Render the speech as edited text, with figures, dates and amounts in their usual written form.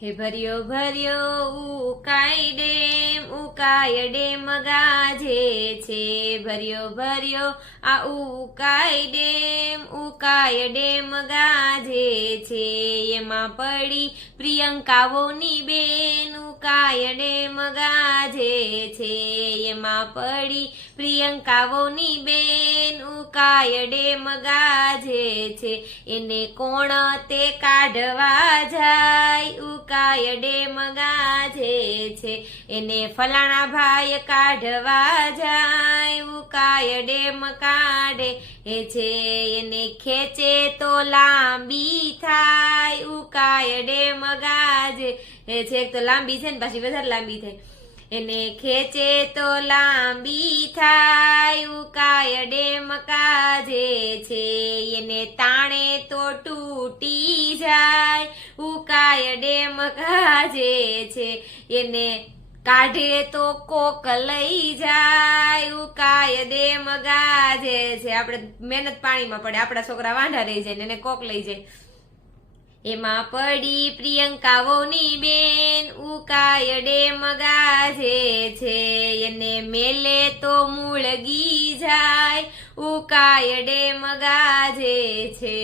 હે ભર્યો ભર્યો ઉકાય ડેમ ગાજે છે, ભર્યો ભર્યો આ ઉકાય ડેમ ગાજે છે, એમાં પડી પ્રિયંકાઓની બેન ઉકાય ડેમ ગાજે છે, એમાં પડી પ્રિયંકાઓની બેન ઉકાય ડેમ ગાજે છે, એને કોણ તે કાઢવા જાય ઉકાય ડેમ ગાજે છે, એને ફલાણા ભાઈ કાઢવા જાય ઉકાય ડેમ કાઢે છે, એને ખેંચે તો લાંબી થાય ઉકાય ડેમ ગાજે છે, એક તો લાંબી છે ને પાછી વધારે લાંબી થાય, એને ખેંચે તો લાંબી થાય ઉકાય ડેમ કાજે છે, એને તાણે તો તૂટી જાય ઉકાય ડેમ કાજે છે, એને કાઢે તો કોક લઈ જાય ઉકાય ડેમ ગાજે છે, આપણે મહેનત પાણીમાં પડે, આપણા છોકરા વાંઢા રહી જાય ને એને કોક લઈ જાય, એમાં પડી પ્રિયંકાઓની બેન ઉકાય ડેમ ગાજે છે, એને મેલે તો મૂળગી જાય ઉકાય ડેમ ગાજે છે।